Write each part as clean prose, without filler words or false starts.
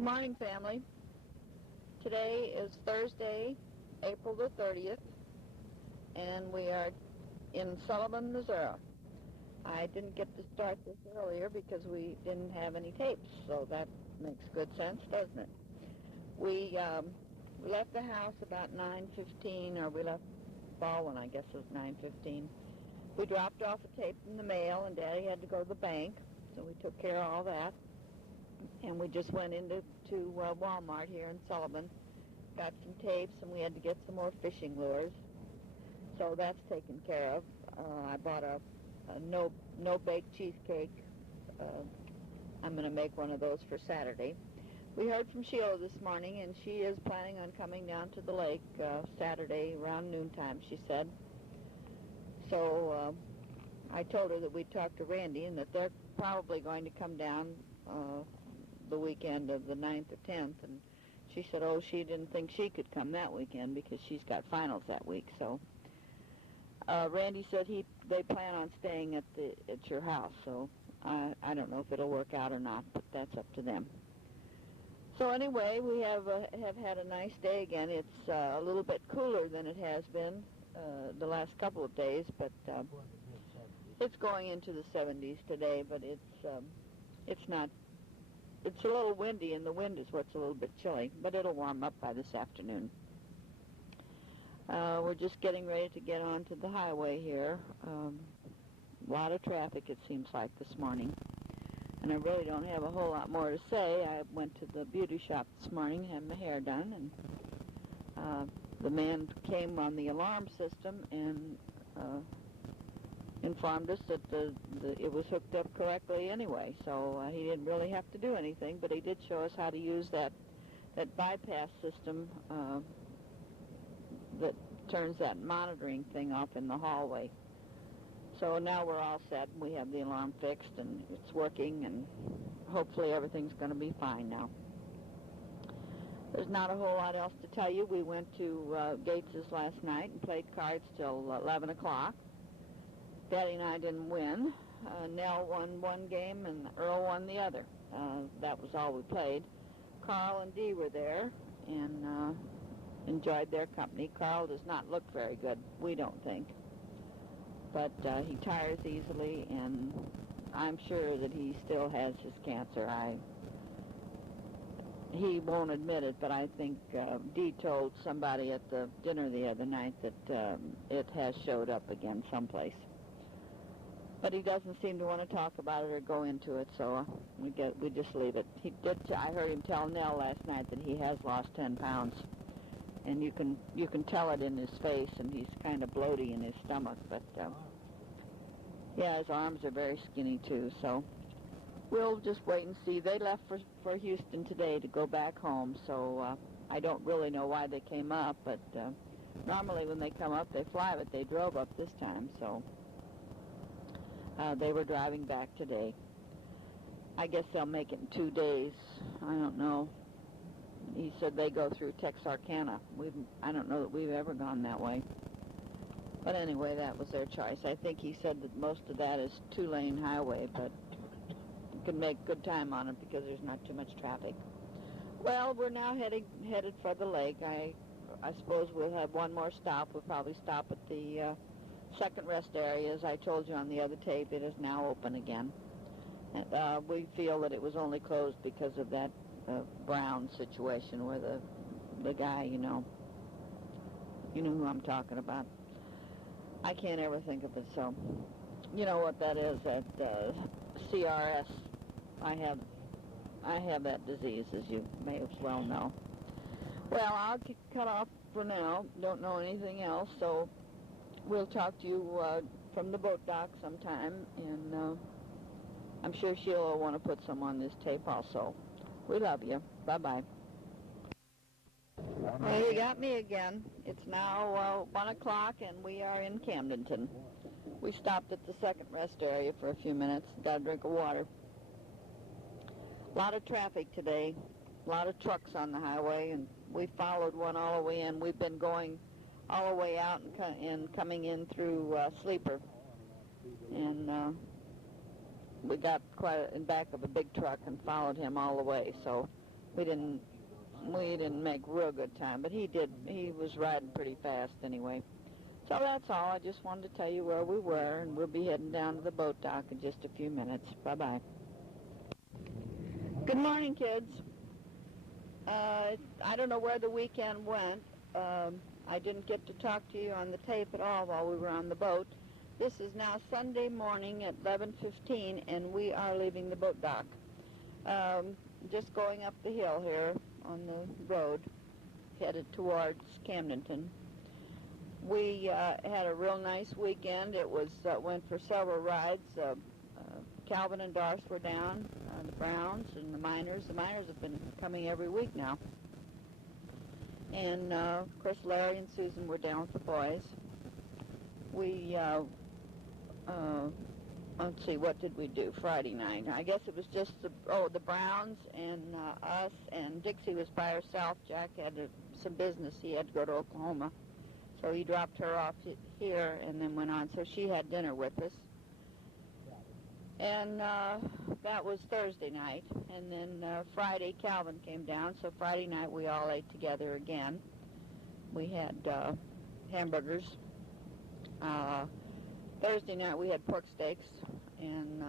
Good morning, family. Today is Thursday, April the 30th, and we are in Sullivan, Missouri. I didn't get to start this earlier because we didn't have any tapes, so that makes good sense, doesn't it? We left the house about 9:15, or we left Baldwin, I guess it was 9:15. We dropped off a tape in the mail, and Daddy had to go to the bank, so we took care of all that. And we just went into Walmart here in Sullivan, got some tapes, and we had to get some more fishing lures. So that's taken care of. I bought a no-bake cheesecake. I'm going to make one of those for Saturday. We heard from Sheila this morning, and she is planning on coming down to the lake Saturday around noontime, she said. So I told her that we'd talk to Randy and that they're probably going to come down the weekend of the 9th or 10th, and she said, oh, she didn't think she could come that weekend because she's got finals that week. So Randy said they plan on staying at your house, so I don't know if it'll work out or not, but that's up to them. So anyway, we have had a nice day again. It's a little bit cooler than it has been the last couple of days, but it's going into the 70s today, but it's not. It's a little windy, and the wind is what's a little bit chilly, but it'll warm up by this afternoon. We're just getting ready to get onto the highway here. A lot of traffic, it seems like, this morning. And I really don't have a whole lot more to say. I went to the beauty shop this morning, had my hair done, and the man came on the alarm system and informed us that it was hooked up correctly anyway, so he didn't really have to do anything, but he did show us how to use that bypass system that turns that monitoring thing off in the hallway. So now we're all set. We have the alarm fixed, and it's working, and hopefully everything's going to be fine now. There's not a whole lot else to tell you. We went to Gates's last night and played cards till 11 o'clock. Daddy and I didn't win. Nell won one game and Earl won the other. That was all we played. Carl and Dee were there and enjoyed their company. Carl does not look very good, we don't think. But he tires easily, and I'm sure that he still has his cancer. He won't admit it, but I think Dee told somebody at the dinner the other night that it has showed up again someplace. But he doesn't seem to want to talk about it or go into it, so we just leave it. I heard him tell Nell last night that he has lost 10 pounds, and you can tell it in his face, and he's kind of bloaty in his stomach. But yeah, his arms are very skinny too. So we'll just wait and see. They left for Houston today to go back home, so I don't really know why they came up. But normally when they come up, they fly, but they drove up this time, so. They were driving back today. I guess they'll make it in 2 days. I don't know. He said they go through Texarkana. I don't know that we've ever gone that way. But anyway, that was their choice. I think he said that most of that is 2-lane highway, but you can make good time on it because there's not too much traffic. Well, we're now headed for the lake. I suppose we'll have one more stop. We'll probably stop at the second rest area. As I told you on the other tape, it is now open again. And, we feel that it was only closed because of that Brown situation where the guy, you know who I'm talking about. I can't ever think of it, so you know what that is, that CRS. I have that disease, as you may as well know. Well, I'll cut off for now. Don't know anything else, so we'll talk to you from the boat dock sometime, and I'm sure Sheila will want to put some on this tape also. We love you. Bye-bye. Well, you got me again. It's now 1 o'clock, and we are in Camdenton. We stopped at the second rest area for a few minutes. Got a drink of water. A lot of traffic today. A lot of trucks on the highway, and we followed one all the way in. We've been going all the way out and coming in through Sleeper. And we got quite in back of a big truck and followed him all the way. So we didn't make real good time, but he did. He was riding pretty fast anyway. So that's all. I just wanted to tell you where we were, and we'll be heading down to the boat dock in just a few minutes. Bye-bye. Good morning, kids. I don't know where the weekend went. I didn't get to talk to you on the tape at all while we were on the boat. This is now Sunday morning at 11:15, and we are leaving the boat dock. Just going up the hill here on the road, headed towards Camdenton. We had a real nice weekend. It was went for several rides. Calvin and Doris were down, the Browns and the Miners. The Miners have been coming every week now. And, of course, Larry and Susan were down with the boys. We, let's see, what did we do Friday night? I guess it was just the Browns and us, and Dixie was by herself. Jack had some business. He had to go to Oklahoma. So he dropped her off here and then went on. So she had dinner with us. And that was Thursday night. And then Friday, Calvin came down. So Friday night, we all ate together again. We had hamburgers. Thursday night, we had pork steaks. And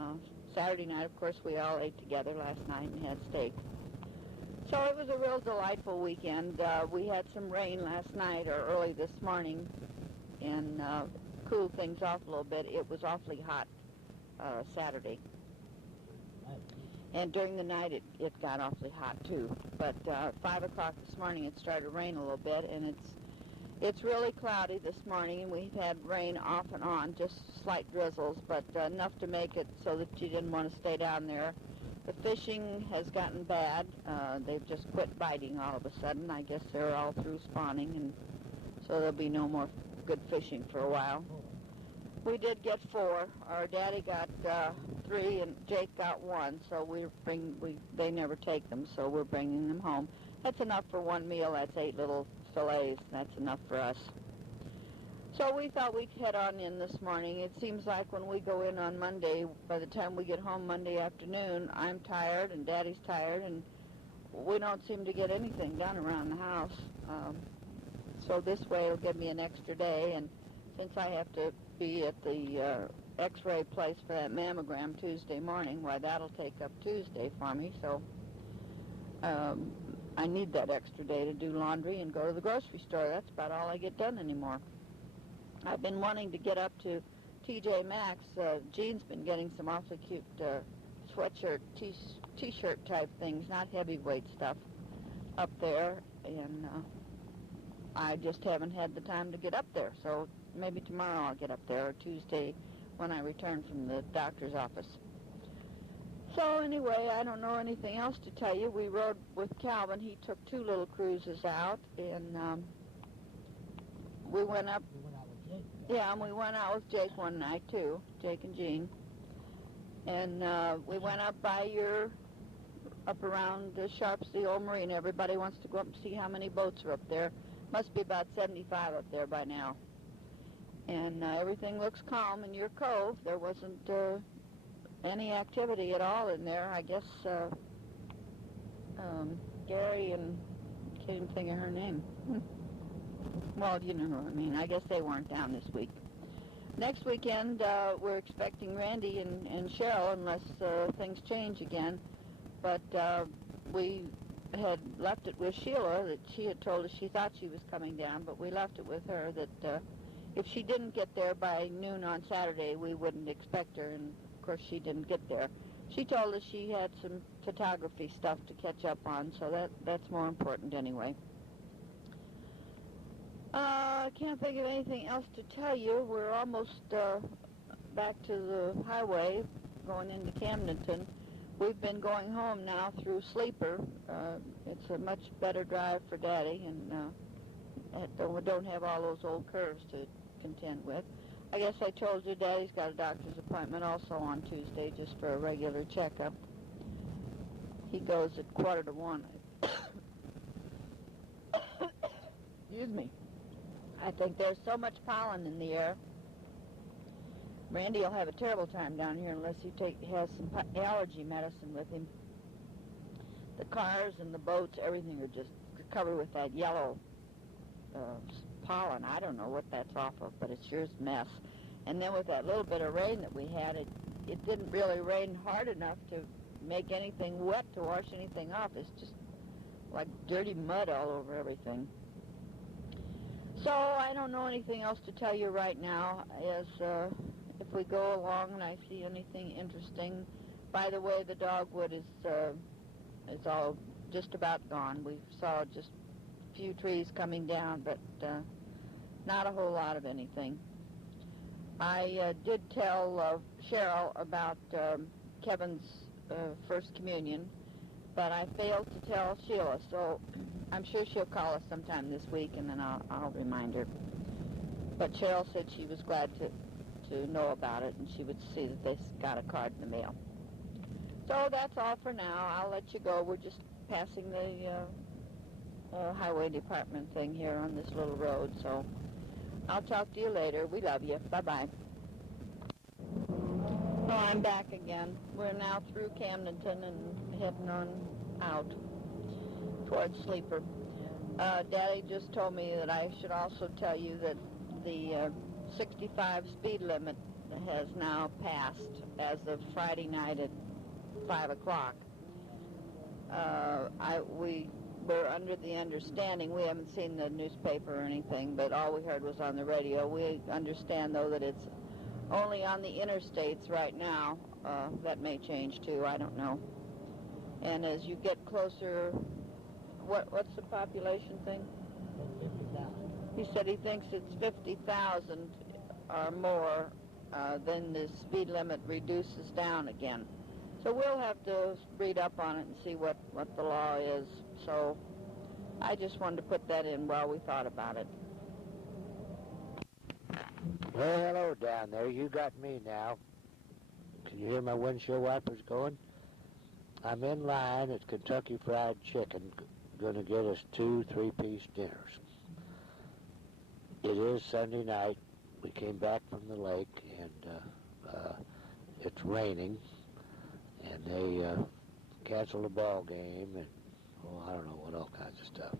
Saturday night, of course, we all ate together last night and had steak. So it was a real delightful weekend. We had some rain last night or early this morning and cooled things off a little bit. It was awfully hot Saturday. And during the night it got awfully hot too. But 5 o'clock this morning it started to rain a little bit, and it's really cloudy this morning, and we've had rain off and on, just slight drizzles, but enough to make it so that you didn't want to stay down there. The fishing has gotten bad. They've just quit biting all of a sudden. I guess they're all through spawning, and so there'll be no more good fishing for a while. We did get 4. Our daddy got 3, and Jake got 1. So they never take them, so we're bringing them home. That's enough for one meal. That's 8 little fillets. That's enough for us. So we thought we'd head on in this morning. It seems like when we go in on Monday, by the time we get home Monday afternoon, I'm tired and Daddy's tired, and we don't seem to get anything done around the house. So this way it'll give me an extra day, and since I have to be at the x-ray place for that mammogram Tuesday morning, why, that'll take up Tuesday for me, so I need that extra day to do laundry and go to the grocery store. That's about all I get done anymore. I've been wanting to get up to TJ Maxx. Jean's been getting some awfully cute sweatshirt, t-shirt type things, not heavyweight stuff, up there, and I just haven't had the time to get up there. So maybe tomorrow I'll get up there, or Tuesday when I return from the doctor's office. So anyway, I don't know anything else to tell you. We rode with Calvin. He took 2 little cruises out, and we went up. Yeah, and we went out with Jake one night, too, Jake and Jean. And we went up around Sharps, the old marine. Everybody wants to go up and see how many boats are up there. Must be about 75 up there by now. And everything looks calm in your cove. There wasn't any activity at all in there. I guess Gary and I can't even think of her name. Well, you know what I mean. I guess they weren't down this week. Next weekend, we're expecting Randy and Cheryl, unless things change again. But we had left it with Sheila that she had told us she thought she was coming down, but we left it with her that if she didn't get there by noon on Saturday, we wouldn't expect her, and of course she didn't get there. She told us she had some photography stuff to catch up on, so that's more important anyway. I can't think of anything else to tell you. We're almost back to the highway going into Camdenton. We've been going home now through Sleeper. It's a much better drive for Daddy, and we don't have all those old curves to contend with. I guess I told you Daddy's got a doctor's appointment also on Tuesday just for a regular checkup. He goes at 1:45. Excuse me. I think there's so much pollen in the air. Randy will have a terrible time down here unless he has some allergy medicine with him. the cars and the boats, everything are just covered with that yellow pollen. I don't know what that's off of, but it's sure a mess. And then with that little bit of rain that we had, it didn't really rain hard enough to make anything wet to wash anything off. It's just like dirty mud all over everything. So I don't know anything else to tell you right now. If we go along and I see anything interesting. By the way, the dogwood is all just about gone. We saw just a few trees coming down, but not a whole lot of anything. I did tell Cheryl about Kevin's First Communion, but I failed to tell Sheila, so I'm sure she'll call us sometime this week, and then I'll remind her. But Cheryl said she was glad to know about it, and she would see that they got a card in the mail. So that's all for now. I'll let you go. We're just passing the highway department thing here on this little road, so I'll talk to you later. We love you. Bye-bye. Oh, I'm back again. We're now through Camdenton and heading on out towards Sleeper. Daddy just told me that I should also tell you that the 65 speed limit has now passed as of Friday night at 5 o'clock. We were under the understanding, we haven't seen the newspaper or anything, but all we heard was on the radio. We understand, though, that it's only on the interstates right now. That may change, too. I don't know. And as you get closer, what's the population thing? 50,000. He said he thinks it's 50,000 or more, then the speed limit reduces down again. So we'll have to read up on it and see what the law is. So I just wanted to put that in while we thought about it. Well, hello down there. You got me now. Can you hear my windshield wipers going? I'm in line at Kentucky Fried Chicken, going to get us 2 3-piece dinners. It is Sunday night. We came back from the lake, and it's raining, and they canceled the ball game, and I don't know what all kinds of stuff.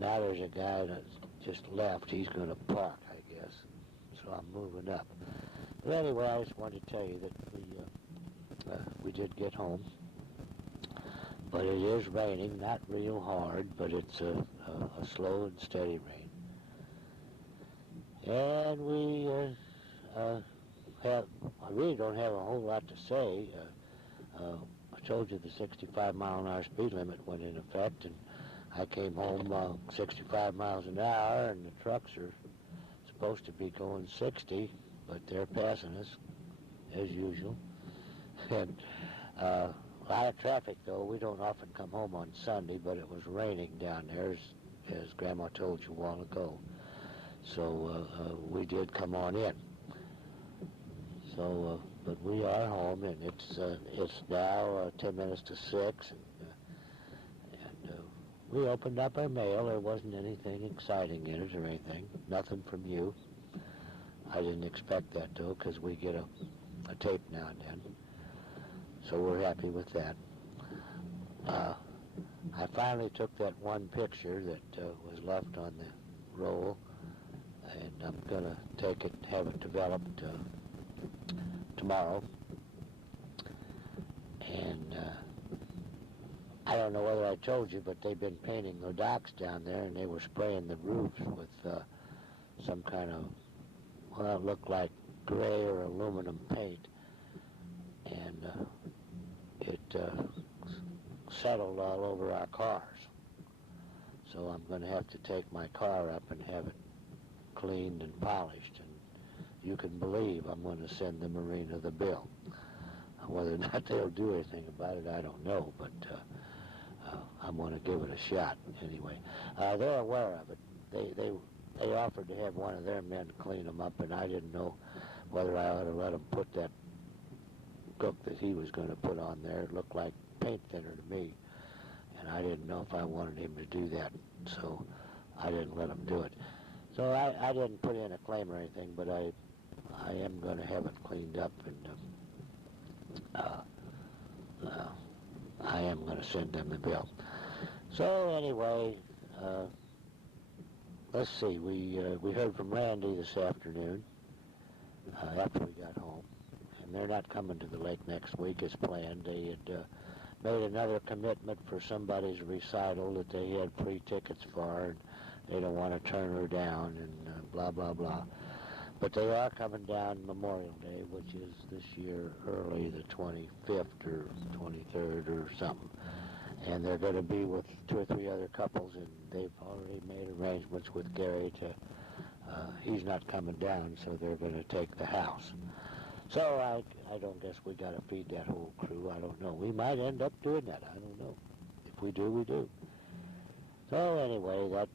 Now there's a guy that's just left. He's going to park, I guess, so I'm moving up. But anyway, I just wanted to tell you that we did get home, but it is raining, not real hard, but it's a slow and steady rain. And I really don't have a whole lot to say. I told you the 65-mile-an-hour speed limit went in effect, and I came home 65 miles an hour, and the trucks are supposed to be going 60, but they're passing us, as usual. And a lot of traffic, though. We don't often come home on Sunday, but it was raining down there, as Grandma told you a while ago. So we did come on in. So, but we are home, and it's now 10 minutes to 6, and we opened up our mail. There wasn't anything exciting in it or anything. Nothing from you. I didn't expect that, though, because we get a tape now and then. So we're happy with that. I finally took that one picture that was left on the roll, and I'm going to take it, have it developed tomorrow. And I don't know whether I told you, but they've been painting the docks down there, and they were spraying the roofs with some kind of, well, it looked like gray or aluminum paint. And it settled all over our cars. So I'm going to have to take my car up and have it cleaned and polished. And you can believe I'm going to send the marina the bill. Whether or not they'll do anything about it, I don't know, but I'm going to give it a shot anyway. They're aware of it. They offered to have one of their men clean them up, and I didn't know whether I ought to let them put that cook that he was going to put on there. It looked like paint thinner to me, and I didn't know if I wanted him to do that, so I didn't let him do it. So I didn't put in a claim or anything, but I am going to have it cleaned up, and I am going to send them the bill. So anyway, let's see. We heard from Randy this afternoon after we got home, and they're not coming to the lake next week as planned. They had made another commitment for somebody's recital that they had free tickets for, and they don't want to turn her down, and blah, blah, blah. But they are coming down Memorial Day, which is this year early, the 25th or 23rd or something. And they're going to be with 2 or 3 other couples, and they've already made arrangements with Gary to, he's not coming down, so they're going to take the house. So I don't guess we got to feed that whole crew. I don't know. We might end up doing that. I don't know. If we do, we do. So anyway,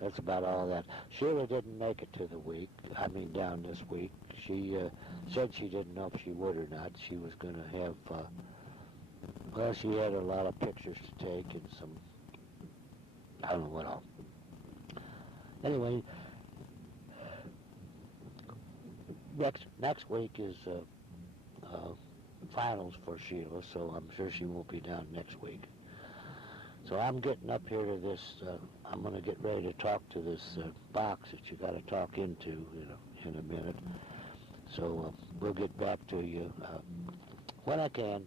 that's about all that. Sheila didn't make it to the week. Down this week. She said she didn't know if she would or not. She was going to have, well, she had a lot of pictures to take and some, I don't know what all. Anyway, next week is finals for Sheila, so I'm sure she won't be down next week. So I'm getting up here to this, I'm going to get ready to talk to this box that you got to talk into in a minute. So we'll get back to you when I can.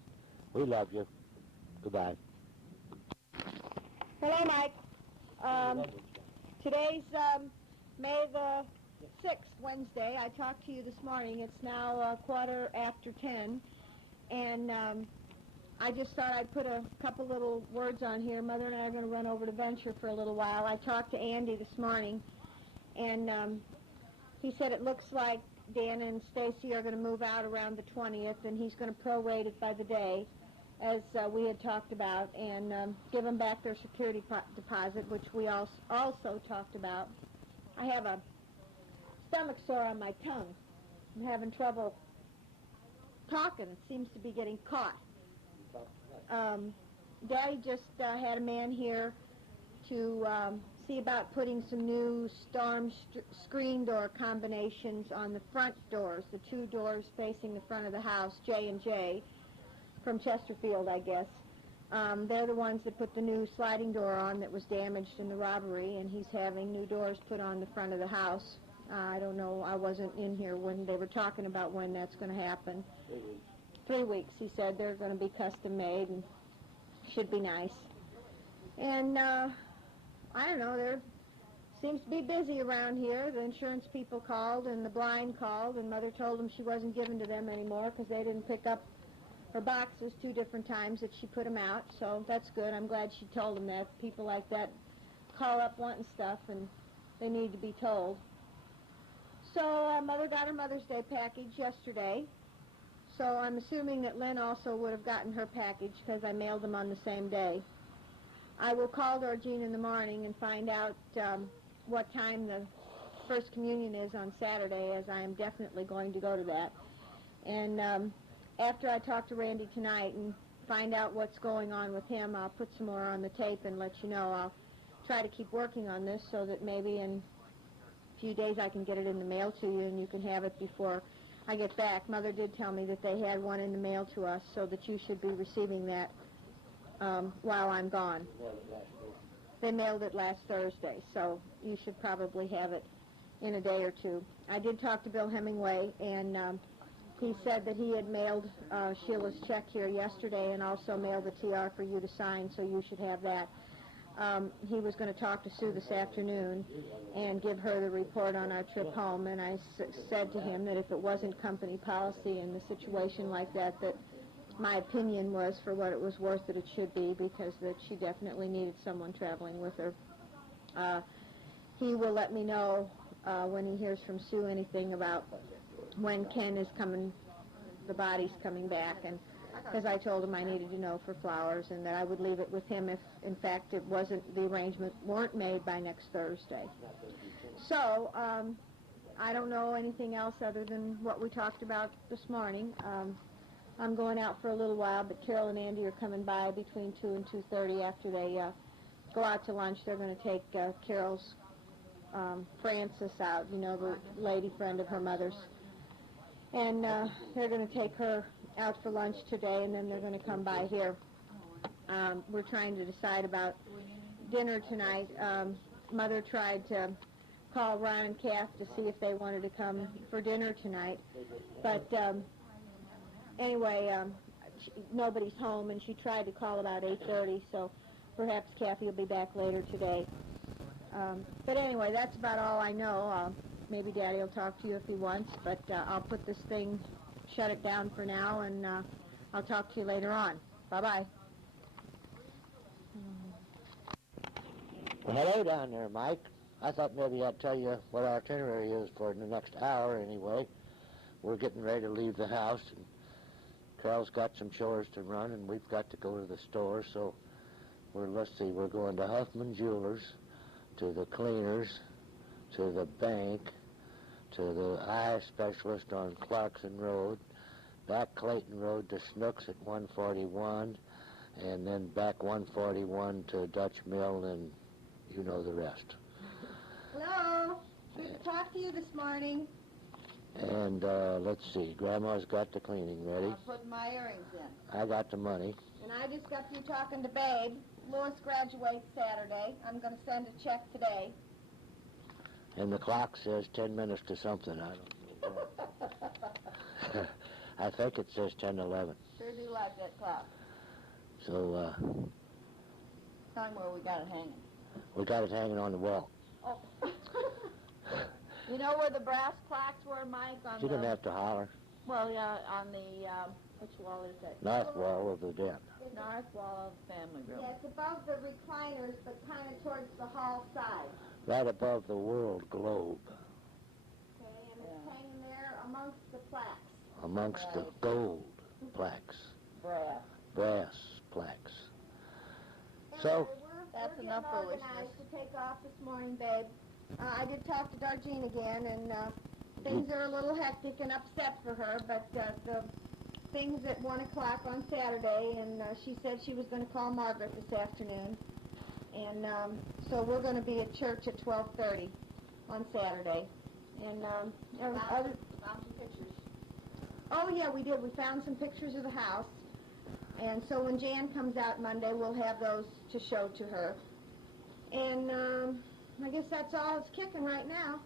We love you. Goodbye. Hello, Mike. Today's May the 6th, Wednesday. I talked to you this morning. It's now 10:15, and I just thought I'd put a couple little words on here. Mother and I are going to run over to Venture for a little while. I talked to Andy this morning, and he said it looks like Dan and Stacy are going to move out around the 20th, and he's going to prorate it by the day, as we had talked about, and give them back their security deposit, which we also talked about. I have a stomach sore on my tongue. I'm having trouble talking. It seems to be getting caught. Daddy just had a man here to see about putting some new storm screen door combinations on the front doors, the 2 doors facing the front of the house, J&J, from Chesterfield, I guess. They're the ones that put the new sliding door on that was damaged in the robbery, and he's having new doors put on the front of the house. I don't know, I wasn't in here when they were talking about when that's going to happen. 3 weeks, he said. They're going to be custom made and should be nice. And I don't know, there seems to be busy around here. The insurance people called and the blind called, and Mother told them she wasn't giving to them anymore because they didn't pick up her boxes 2 different times that she put them out. So that's good. I'm glad she told them that. People like that call up wanting stuff and they need to be told. So Mother got her Mother's Day package yesterday. So I'm assuming that Lynn also would have gotten her package because I mailed them on the same day. I will call Georgine in the morning and find out what time the First Communion is on Saturday, as I am definitely going to go to that. And after I talk to Randy tonight and find out what's going on with him, I'll put some more on the tape and let you know. I'll try to keep working on this so that maybe in a few days I can get it in the mail to you and you can have it before I get back. Mother did tell me that they had one in the mail to us, so that you should be receiving that while I'm gone. They mailed it last Thursday, so you should probably have it in a day or two. I did talk to Bill Hemingway, and he said that he had mailed Sheila's check here yesterday and also mailed the TR for you to sign, so you should have that. He was going to talk to Sue this afternoon and give her the report on our trip home, and I said to him that if it wasn't company policy in a situation like that, that my opinion was, for what it was worth, that it should be, because that she definitely needed someone traveling with her. He will let me know when he hears from Sue anything about when Ken is coming, the body's coming back, and because I told him I needed to know for flowers and that I would leave it with him if, in fact, it wasn't, the arrangement weren't made by next Thursday. So, I don't know anything else other than what we talked about this morning. I'm going out for a little while, but Carol and Andy are coming by between 2 and 2:30 after they go out to lunch. They're going to take Carol's Frances out, you know, the lady friend of her mother's. And they're going to take her out for lunch today, and then they're going to come by here. we're trying to decide about dinner tonight. Mother tried to call Ron and Kath to see if they wanted to come for dinner tonight. But anyway, nobody's home, and she tried to call about 8:30, so perhaps Kathy will be back later today. But anyway, that's about all I know. Maybe Daddy will talk to you if he wants, but I'll put this thing, shut it down for now, and I'll talk to you later on. Bye-bye. Well, hello down there, Mike. I thought maybe I'd tell you what our itinerary is for the next hour anyway. We're getting ready to leave the house, and Carol's got some chores to run, and we've got to go to the store, so let's see, we're going to Huffman Jewelers, to the cleaners, to the bank, to the eye specialist on Clarkson Road, back Clayton Road to Snooks at 141, and then back 141 to Dutch Mill, and you know the rest. Hello. Good to talk to you this morning. And let's see, Grandma's got the cleaning ready. I'm putting my earrings in. I got the money. And I just got through talking to Babe. Louis graduates Saturday. I'm going to send a check today. And the clock says 10 minutes to something. I don't know. I think it says 10:11. Sure do like that clock. So Tell me where we got it hanging. we got it hanging on the wall. Oh. You know where the brass clocks were, Mike? You didn't have to holler. Well, yeah, on the, which wall is that? North wall of the den. North wall of the family room. Yeah, it's above the recliners, but kind of towards the hall side. Right above the world globe. Okay, and it's hanging there amongst the plaques. Amongst the gold plaques. Brass plaques. So, That's we're enough getting foolishness. organized to take off this morning, Babe. I did talk to Darjean again, and things are a little hectic and upset for her, but the thing's at 1 o'clock on Saturday, and she said she was going to call Margaret this afternoon. And so we're going to be at church at 12:30 on Saturday. And Found some pictures. oh, yeah, we did. We found some pictures of the house. And so when Jan comes out Monday, we'll have those to show to her. And I guess that's all it's kicking right now.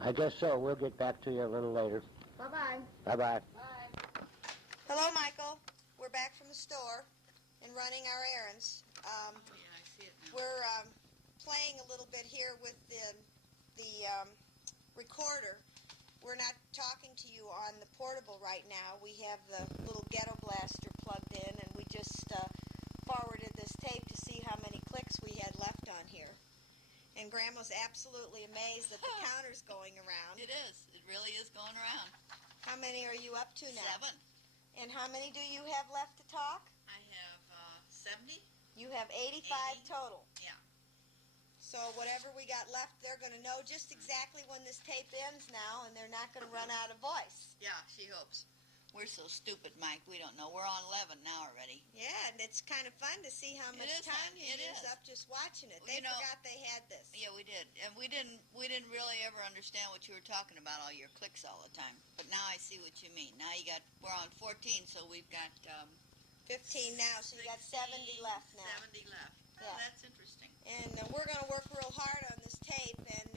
I guess so. We'll get back to you a little later. Bye-bye. Bye-bye. Bye. Hello, Michael. We're back from the store and running our errands. Yeah, I see it now. We're playing a little bit here with the recorder. We're not talking to you on the portable right now. We have the little ghetto blaster plugged in, and we just forwarded this tape to see how many clicks we had left on here. And Grandma's absolutely amazed that the counter's going around. It is. It really is going around. How many are you up to now? 7. And how many do you have left to talk? I have 70. You have 85 80. total. Yeah. So whatever we got left, they're going to know just exactly when this tape ends now, and they're not going to run out of voice. Yeah, she hopes. We're so stupid, Mike. We don't know. We're on 11 now already. Yeah, and it's kind of fun to see how It much is time fun. you It use is. up just watching it. Well, They you know- forgot they had this. Yeah, we did. And we didn't really ever understand what you were talking about, all your clicks all the time. But now I see what you mean. Now we're on 14, so we've got 15 now, so you got 70 left now. 70 left. Oh, Yeah. that's interesting. And we're going to work real hard on this tape, and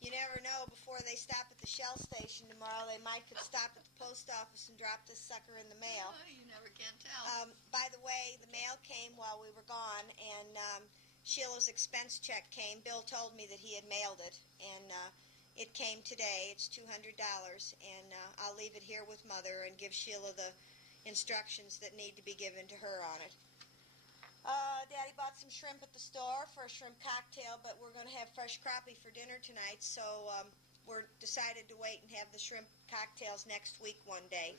you never know, before they stop at the Shell station tomorrow, they might could stop at the post office and drop this sucker in the mail. Oh, you never can tell. By the way, the mail came while we were gone, and Sheila's expense check came. Bill told me that he had mailed it, and it came today. It's $200, and I'll leave it here with Mother and give Sheila the instructions that need to be given to her on it. Daddy bought some shrimp at the store for a shrimp cocktail, but we're going to have fresh crappie for dinner tonight, so we're decided to wait and have the shrimp cocktails next week one day.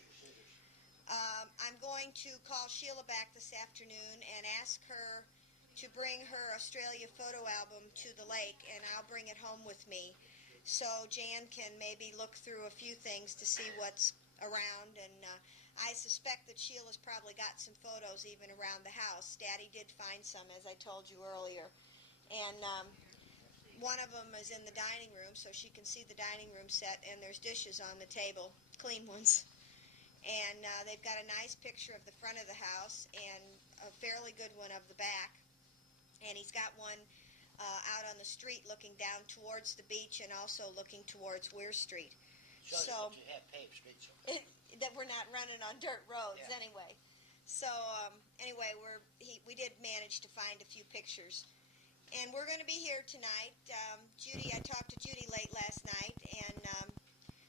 I'm going to call Sheila back this afternoon and ask her to bring her Australia photo album to the lake, and I'll bring it home with me, so Jan can maybe look through a few things to see what's around, and I suspect that Sheila's probably got some photos even around the house. Daddy did find some, as I told you earlier. And one of them is in the dining room, so she can see the dining room set, and there's dishes on the table, clean ones. And they've got a nice picture of the front of the house and a fairly good one of the back. And he's got one out on the street looking down towards the beach and also looking towards Weir Street. Shows So- that you have paved streets over there. That we're not running on dirt roads Yeah. anyway. So anyway, we did manage to find a few pictures. And we're going to be here tonight. Judy, I talked to Judy late last night, and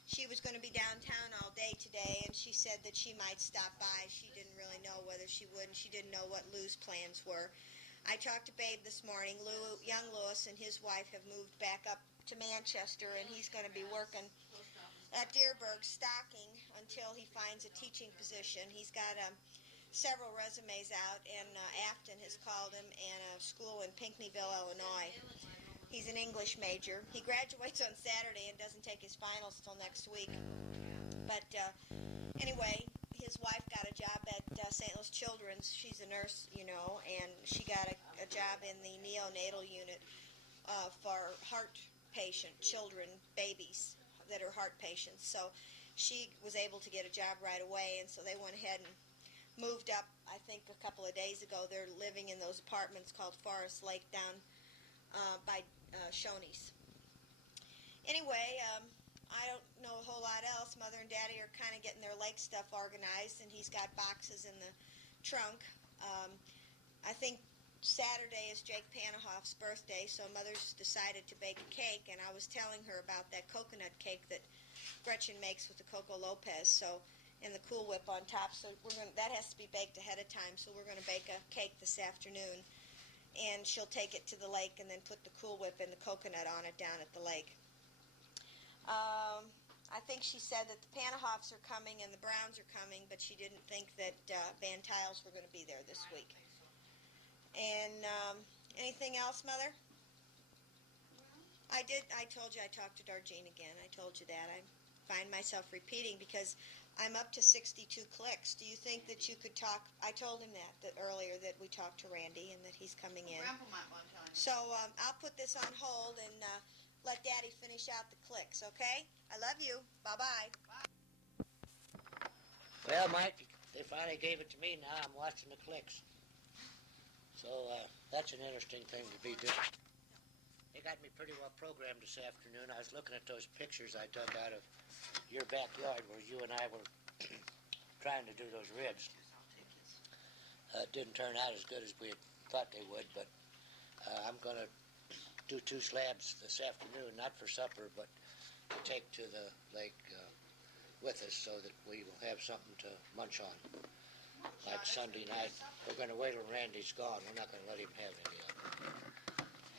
she was going to be downtown all day today, and she said that she might stop by. She didn't really know whether she would, and she didn't know what Lou's plans were. I talked to Babe this morning. Young Louis and his wife have moved back up to Manchester, and he's going to be working at Deerberg stocking until he finds a teaching position. He's got several resumes out, and Afton has called him, and a school in Pinckneyville, Illinois. He's an English major. He graduates on Saturday and doesn't take his finals till next week. But anyway, his wife got a job at St. Louis Children's. She's a nurse, you know, and she got a job in the neonatal unit for heart patient children, babies that are heart patients. So she was able to get a job right away, and so they went ahead and moved up, I think, a couple of days ago. They're living in those apartments called Forest Lake down by Shoney's. Anyway, I don't know a whole lot else. Mother and Daddy are kind of getting their lake stuff organized, and he's got boxes in the trunk. I think Saturday is Jake Panahoff's birthday, so Mother's decided to bake a cake, and I was telling her about that coconut cake that Gretchen makes with the Coco Lopez, so, and the Cool Whip on top, so that has to be baked ahead of time, so we're going to bake a cake this afternoon, and she'll take it to the lake and then put the Cool Whip and the coconut on it down at the lake. I think she said that the Panahoffs are coming and the Browns are coming, but she didn't think that Van Tiles were going to be there this week. And anything else, Mother? I told you I talked to Darjean again. I told you that. I find myself repeating because I'm up to 62 clicks. Do you think that you could talk? I told him that earlier, that we talked to Randy and that he's coming in. Grandpa might want to tell him. So I'll put this on hold and let Daddy finish out the clicks, okay? I love you. Bye-bye. Well, Mike, they finally gave it to me. Now I'm watching the clicks. So that's an interesting thing to be doing. They got me pretty well programmed this afternoon. I was looking at those pictures I took out of your backyard where you and I were trying to do those ribs. It didn't turn out as good as we had thought they would, but I'm going to do 2 slabs this afternoon, not for supper, but to take to the lake with us so that we will have something to munch on. Like Sunday night, we're going to wait till Randy's gone. We're not going to let him have any of it.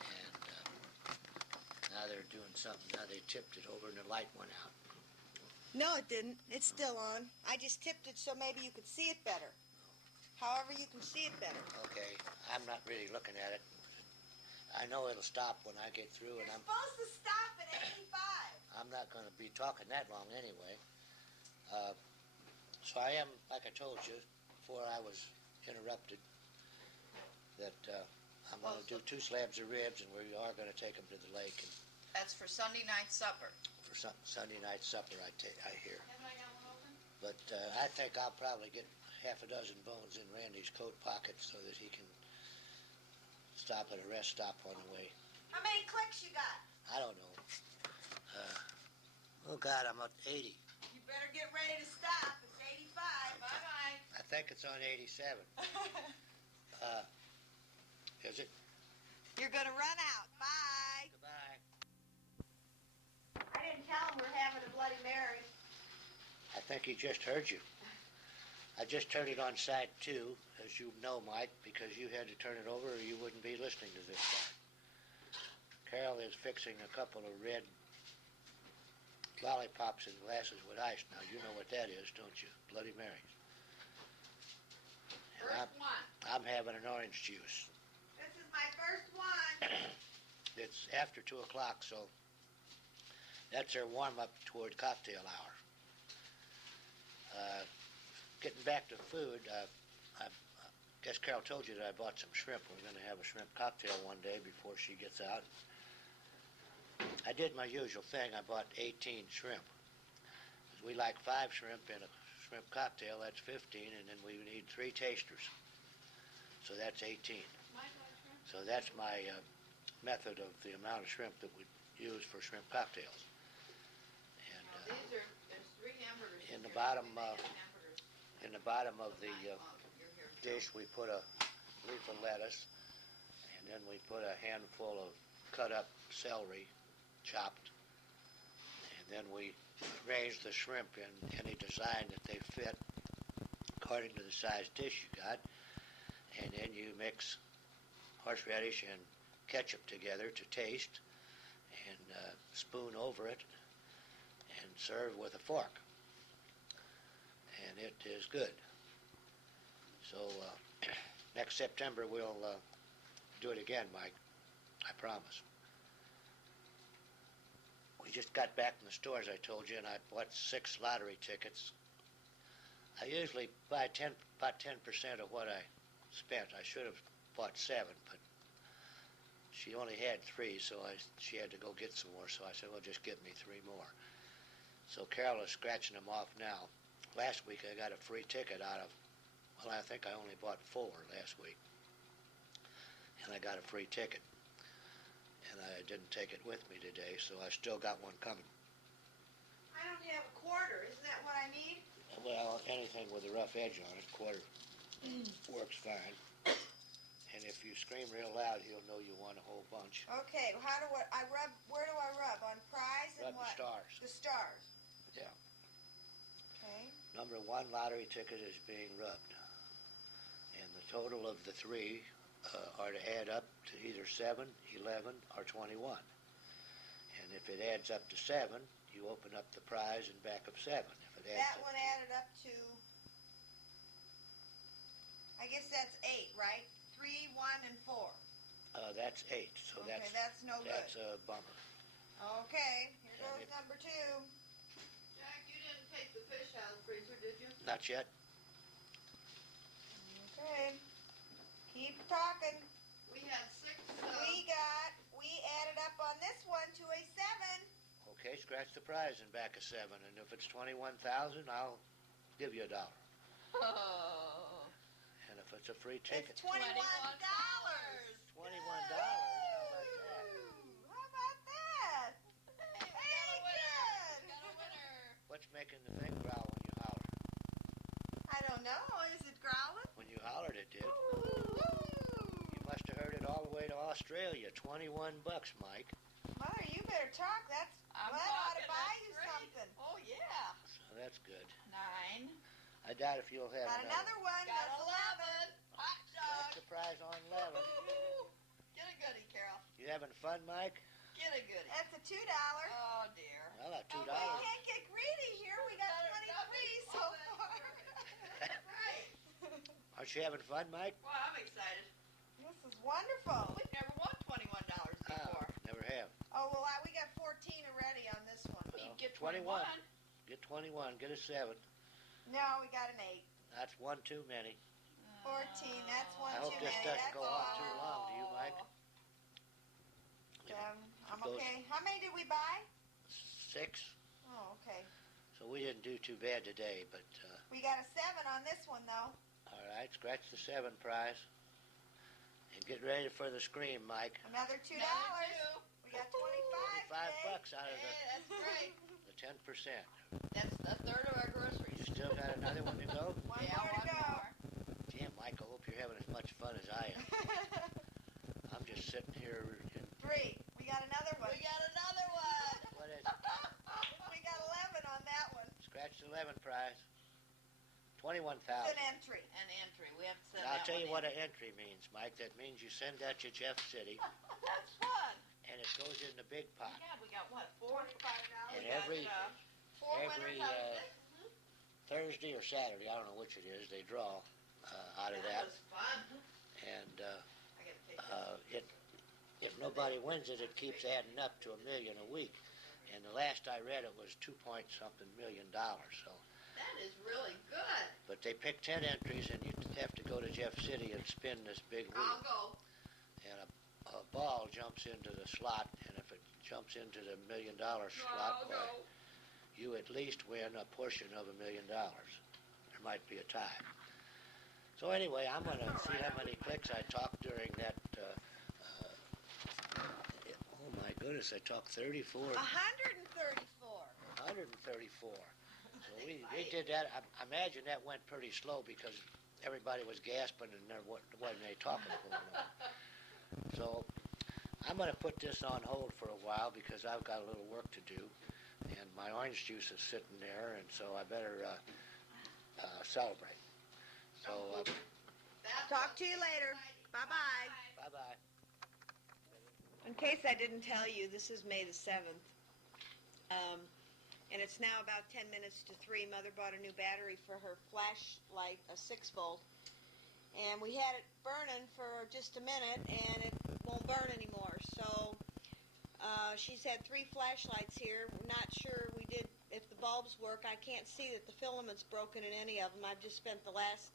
And now they're doing something. Now they tipped it over and the light went out. No, it didn't. It's still on. I just tipped it so maybe you could see it better. However you can see it better. Okay, I'm not really looking at it. I know it'll stop when I get through, and You're supposed to stop at 85. I'm not going to be talking that long anyway. So I am, like I told you before I was interrupted, that I'm going to do 2 slabs of ribs, and we are going to take them to the lake and That's for Sunday night supper. for Sunday night supper. I hear. But I think I'll probably get half a dozen bones in Randy's coat pocket so that he can stop at a rest stop on the way. How many clicks you got? I don't know. Oh God, I'm at 80. You better get ready to stop. It's 85. Bye-bye. I think it's on 87. Is it? You're going to run out. Bye. Goodbye. I didn't tell him we're having a Bloody Mary. I think he just heard you. I just turned it on side 2, as you know, Mike, because you had to turn it over or you wouldn't be listening to this side. Carol is fixing a couple of red lollipops in glasses with ice. Now, you know what that is, don't you? Bloody Marys. And First one. I'm having an orange juice. This is my first one. It's after 2 o'clock, so that's their warm-up toward cocktail hour. Getting back to food, I guess Carol told you that I bought some shrimp. We're going to have a shrimp cocktail one day before she gets out. I did my usual thing. I bought 18 shrimp. We like 5 shrimp in a shrimp cocktail, that's 15, and then we need 3 tasters. So that's 18. So that's my method of the amount of shrimp that we use for shrimp cocktails. And There's 3 hamburgers. in the bottom of the dish, we put a leaf of lettuce, and then we put a handful of cut up celery, chopped, and then we arrange the shrimp in any design that they fit according to the size dish you got, and then you mix horseradish and ketchup together to taste, and spoon over it, and serve with a fork. And it is good. So next September we'll do it again, Mike. I promise. We just got back from the stores, I told you, and I bought 6 lottery tickets. I usually buy about 10% of what I spent. I should have bought 7, but she only had 3, so she had to go get some more. So I said, well, just give me 3 more. So Carol is scratching them off now. Last week I got a free ticket out of, well, I think I only bought 4 last week. And I got a free ticket. And I didn't take it with me today, so I still got one coming. I don't have a quarter. Isn't that what I need? Well, anything with a rough edge on it, quarter works fine. And if you scream real loud, he'll know you won a whole bunch. Okay, I rub? Where do I rub? On prize and Rub what? the stars. The stars. Yeah. Okay. Number 1 lottery ticket is being rubbed. And the total of the 3 are to add up to either 7, 11, or 21. And if it adds up to 7, you open up the prize in back of 7. If it adds That one added up to, I guess that's 8, right? 3, 1, and 4. That's 8, so Okay, that's no good. that's a bummer. Okay, here And goes number 2. Jack, you didn't take the fish out of the freezer, did you? Not yet. Okay. Keep talking. We had 6. We added up on this one to a 7. Okay, scratch the prize in back of 7, and if it's 21,000, I'll give you $1. Oh. And if it's a free ticket, It's $21. $21. How about that? Hey, good. Got a winner. What's making the thing growl when you holler? I don't know. Is it growling? When you hollered, it did. Woo. You must have heard it all the way to Australia. $21, Mike. Mother, you better talk. That ought to buy you something. Oh, yeah. So that's good. 9. I doubt if you'll have Got another one. Got That's 11. 11. Hot That's dog. the prize on 11. Woo-hoo. Get a goodie, Carol. You having fun, Mike? Get a goodie. That's a $2. Oh, dear. Well, that $2. We can't get greedy here. We got 23 so far. Right. Aren't you having fun, Mike? Well, I'm excited. This is wonderful. We've never won $21 before. Never have. Oh, well, we got 14 already on this one. You Well, get 21. 21. Get 21. Get a 7. No, we got an 8. That's 1 too many. 14. That's one I hope too this many. doesn't That's go on too long. Do you, Mike? I'm Goes- okay. How many did we buy? 6. Oh, okay. So we didn't do too bad today, but We got a 7 on this one, though. all right, scratch the 7 prize. And get ready for the scream, Mike. Another $2. Another 2. We got 25 today. $5 out of Hey, that's great. the 10%. That's a third of our You groceries. still got another one to go? One Yeah, more to one go. more. Damn, Mike, I hope you're having as much fun as I am. I'm just sitting here and 3. We got another one. We got another one. what is it? We got 11 on that one. Scratch the 11 prize. It's 21,000. an entry. An entry. We have to send Now, I'll that tell you one what in. an entry means, Mike. That means you send that to Jeff City, That's fun. and it goes in the big pot. God, we got what? 4? $25. And We got, every 4 every, winners out of uh, 6. Thursday or Saturday, I don't know which it is, they draw out of that. was fun. And I gotta take this. if nobody wins it, it keeps adding up to $1 million a week. And the last I read, it was $2-point-something million. So, That is really good. but they pick 10 entries, and you have to go to Jeff City and spin this big wheel. I'll go. And a ball jumps into the slot, and if it jumps into the $1 million slot, I'll boy, go. you at least win a portion of $1 million. might be a tie. So anyway, I'm going to see how many clicks I talked during that. Oh my goodness, I talked 34. 134. 134. So we did that. I imagine that went pretty slow because everybody was gasping and there wasn't any talking going on. So I'm going to put this on hold for a while because I've got a little work to do, and my orange juice is sitting there, and so I better celebrate. So Talk to you later. Bye-bye. bye-bye. In case I didn't tell you, this is May the 7th. And it's now about 10 minutes to 3. Mother bought a new battery for her flashlight, a 6-volt. And we had it burning for just a minute, and it won't burn anymore. So she's had 3 flashlights here. We're not sure if the bulbs work. I can't see that the filament's broken in any of them. I've just spent the last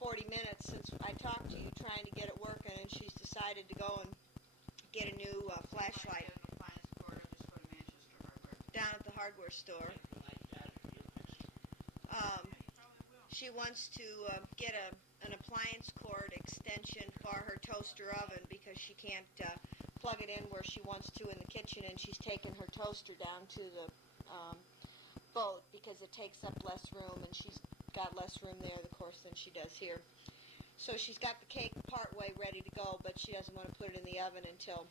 40 minutes since I talked to you trying to get it working, and she's decided to go and get a new flashlight down at the hardware store. She wants to get an appliance cord extension for her toaster oven because she can't plug it in where she wants to in the kitchen, and she's taken her toaster down to the boat because it takes up less room, and she's got less room there, of course, than she does here. So she's got the cake partway ready to go, but she doesn't want to put it in the oven until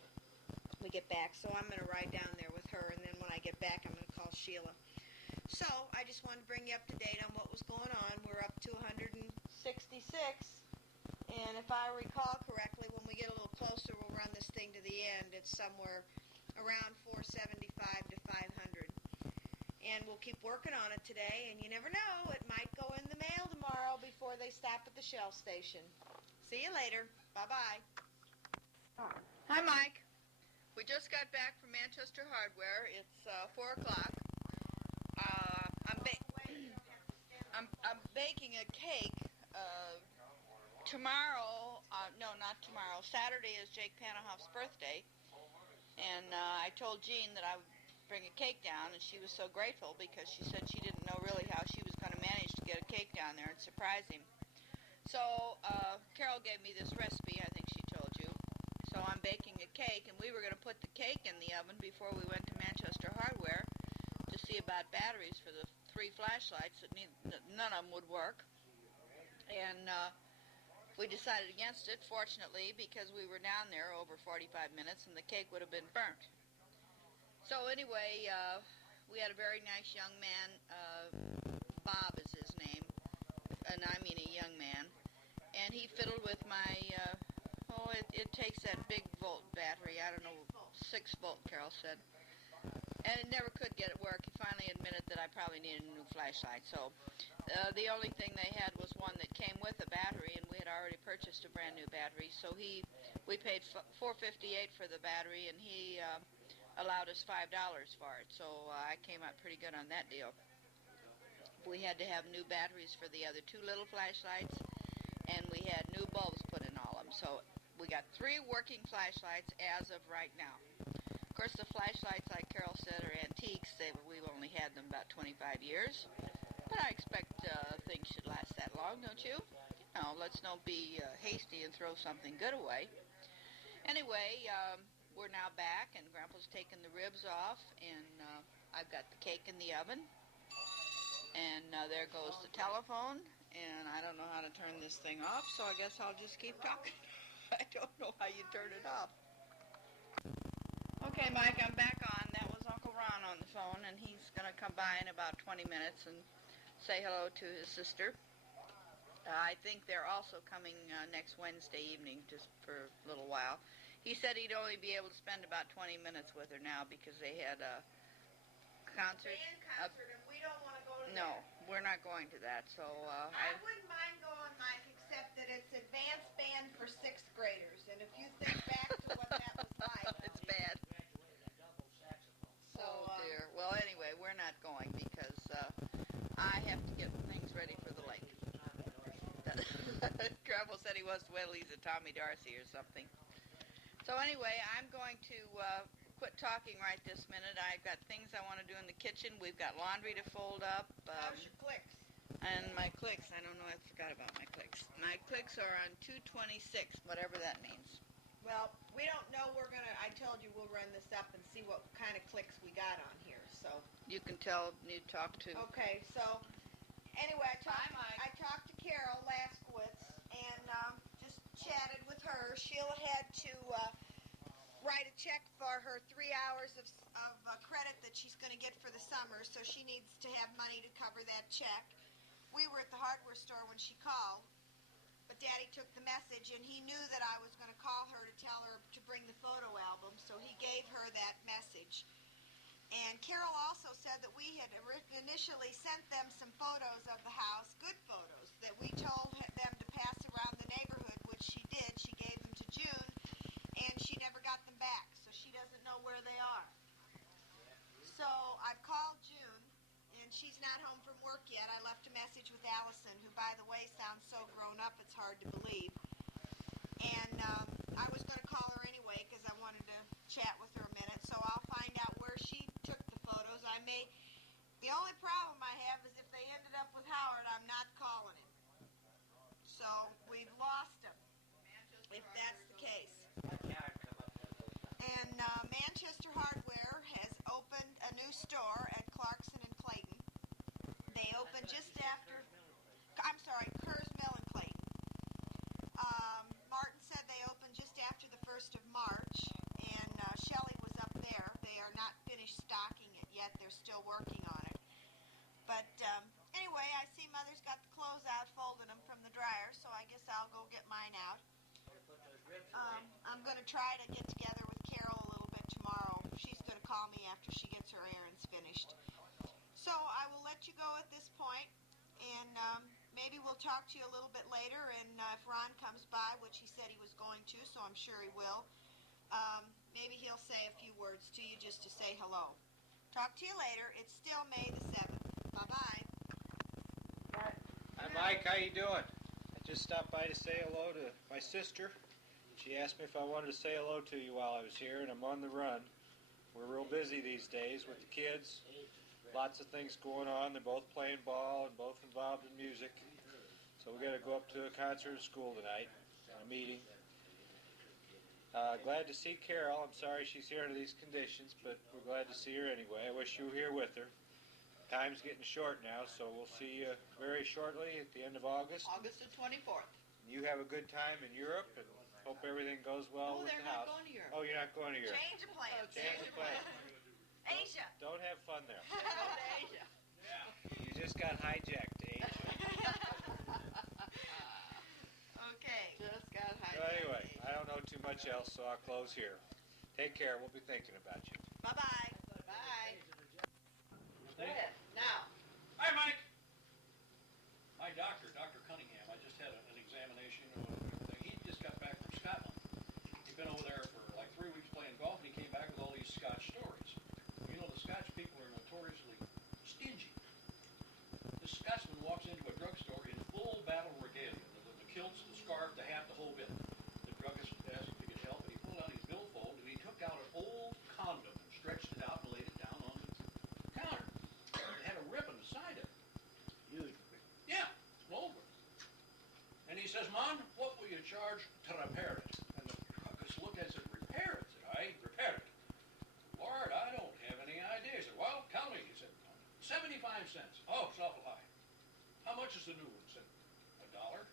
we get back. So I'm going to ride down there with her, and then when I get back, I'm going to call Sheila. So I just wanted to bring you up to date on what was going on. We're up to 166, and if I recall correctly, when we get a little closer, we'll run this thing to the end. It's somewhere around 475 to 500. And we'll keep working on it today, and you never know, it might go in the mail tomorrow before they stop at the Shell station. See you later. Bye-bye. Hi, Mike. We just got back from Manchester Hardware. It's 4 o'clock. I'm baking a cake. Tomorrow, no, not tomorrow. Saturday is Jake Panahoff's birthday, and I told Jean that I would bring a cake down, and she was so grateful because she said she didn't know really how she was going to manage to get a cake down there and surprise him. So Carol gave me this recipe, I think she told you. So I'm baking a cake, and we were going to put the cake in the oven before we went to Manchester Hardware to see about batteries for the 3 flashlights that none of them would work. And we decided against it, fortunately, because we were down there over 45 minutes and the cake would have been burnt. So anyway, we had a very nice young man, Bob is his name, and I mean a young man, and he fiddled with my, it takes that big volt battery, I don't know, 6-volt, Carol said, and it never could get it work. He finally admitted that I probably needed a new flashlight, so the only thing they had was one that came with a battery, and we had already purchased a brand new battery, so we paid $4.58 for the battery, and he allowed us $5 for it, so I came out pretty good on that deal. We had to have new batteries for the other 2 little flashlights, and we had new bulbs put in all of them, so we got 3 working flashlights as of right now. Of course, the flashlights, like Carol said, are antiques. We've only had them about 25 years, but I expect things should last that long, don't you? You know, let's not be hasty and throw something good away. Anyway, we're now back, and Grandpa's taken the ribs off, and I've got the cake in the oven, and there goes the telephone, and I don't know how to turn this thing off, so I guess I'll just keep talking. I don't know how you turn it off. Okay, Mike, I'm back on. That was Uncle Ron on the phone, and he's going to come by in about 20 minutes and say hello to his sister. I think they're also coming next Wednesday evening just for a little while. He said he'd only be able to spend about 20 minutes with her now because they had a concert. Band concert, and we don't want to go to No, that. we're not going to that, so I wouldn't mind going, Mike, except that it's advanced band for 6th graders, and if you think back to what that was like, it's bad. so Oh dear. Well, anyway, we're not going because I have to get things ready for the lake. Grandpa said he wants to wait till he's a Tommy Darcy or something. So anyway, I'm going to quit talking right this minute. I've got things I want to do in the kitchen. We've got laundry to fold up. how's your clicks? And my clicks, I don't know, I forgot about my clicks. My clicks are on 226, whatever that means. Well, we don't know. I told you we'll run this up and see what kind of clicks we got on here. So. You can tell you talk to. Okay, so anyway, Bye, Mike. I talked to Carol Laskowitz and just chatted with her. Sheila had to write a check for her 3 hours of credit that she's going to get for the summer, so she needs to have money to cover that check. We were at the hardware store when she called, but Daddy took the message, and he knew that I was going to call her to tell her to bring the photo album, so he gave her that message. And Carol also said that we had initially sent them some photos of the house, good photos, that we told them to pass around the neighborhood, which she did. She gave them to June, and she never got them back, so she doesn't know where they are. So I've called June, and she's not home from work yet. I left a message with Allison, who, by the way, sounds so grown up it's hard to believe. And I was going to call her anyway because I wanted to chat with her a minute, so I'll find out where she took the photos. The only problem I have is if they ended up with Howard, I'm not calling him. So we've lost him, if that's the case. And Manchester Hardware has opened a new store at Clarkson and Clayton. They opened just after, Kerr's Mill and Clayton. Martin said they opened just after the 1st of March, and Shelley was up there. They are not finished stocking it yet. They're still working on it. But anyway, I see Mother's got the clothes out, folding them from the dryer, so I guess I'll go get mine out. I'm going to try to get together with Carol a little bit tomorrow. She's going to call me after she gets her errands finished. So I will let you go at this point, and maybe we'll talk to you a little bit later, and if Ron comes by, which he said he was going to, so I'm sure he will, maybe he'll say a few words to you just to say hello. Talk to you later. It's still May the 7th. Bye-bye. Hi, Mike. How you doing? I just stopped by to say hello to my sister. She asked me if I wanted to say hello to you while I was here, and I'm on the run. We're real busy these days with the kids. Lots of things going on. They're both playing ball and both involved in music. So we got to go up to a concert at school tonight, a meeting. Glad to see Carol. I'm sorry she's here under these conditions, but we're glad to see her anyway. I wish you were here with her. Time's getting short now, so we'll see you very shortly at the end of August. August the 24th. You have a good time in Europe, and hope everything goes well with the house. They're not going to Europe. Oh, you're not going to Europe. Change of plans. Change of plans. Asia. Don't have fun there. They're going to Asia. You just got hijacked to Asia. Okay. Just got So hijacked. anyway, I don't know too much else, so I'll close here. Take care. We'll be thinking about you. Bye-bye. Bye. Go ahead. Now. Hi, Mike. My doctor, Dr. Cunningham, I just had an examination of everything. He just got back from Scotland. He'd been over there for like 3 weeks playing golf, and he came back with all these Scotch stories. You know, the Scotch people are notoriously stingy. This Scotsman walks into a drugstore in full battle regalia, the kilts, the scarf, the hat, the whole bit. The druggist asked if he could help, and he pulled out his billfold, and he took out an old condom and stretched it out and laid it down on the counter. It had a rip on the side of it. Huge. Yeah, it's over. And he says, "Mon, what will you charge to repair it?" And the druggist looked at it and said, "Repair it?" said I, "Repair it." "Lord, I don't have any idea." He said, "Well, tell me." He said, 75 cents. "Oh, it's awful high." "How much is the new one?" He said, $1.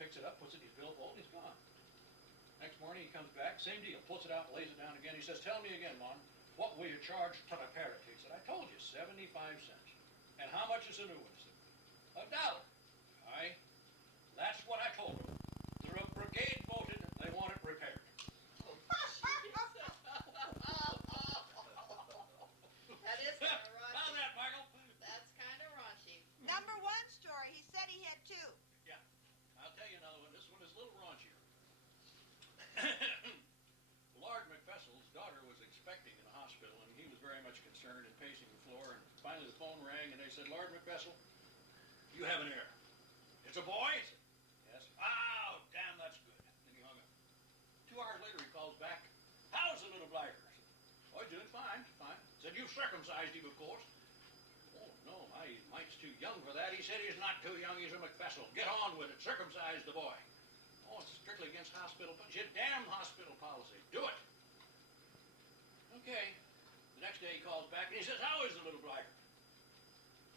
Picks it up, puts it in his billfold, and he's gone. Next morning he comes back, same deal, pulls it out, lays it down again. He says, "Tell me again, Mon, what will you charge to repair it?" He said, "I told you, 75 cents. "And how much is the new one?" He said, $1. Aye, that's what I told them. The brigade voted they want it repaired. That is kind of raunchy. How's that, Michael? That's kind of raunchy. Number 1 story. He said he had 2. Yeah, I'll tell you another one. This one is a little raunchier. Lord McFessel's daughter was expecting in the hospital, and he was very much concerned and pacing the floor. And finally the phone rang, and they said, "Lord McFessel, you have an error." "It's a boy?" He said, "Yes." "Oh, damn, that's good." Then he hung up. 2 hours later he calls back. "How's the little blighter?" I said, "Oh, he's doing fine, fine." Said, "You've circumcised him, of course." "Oh, no, Mike's too young for that. He's said he's not too young, he's a McFessel. Get on with it, circumcise the boy. Oh, it's strictly against hospital, but you damn hospital policy. Do it. Okay. The next day he calls back and he says, how is the little blighter?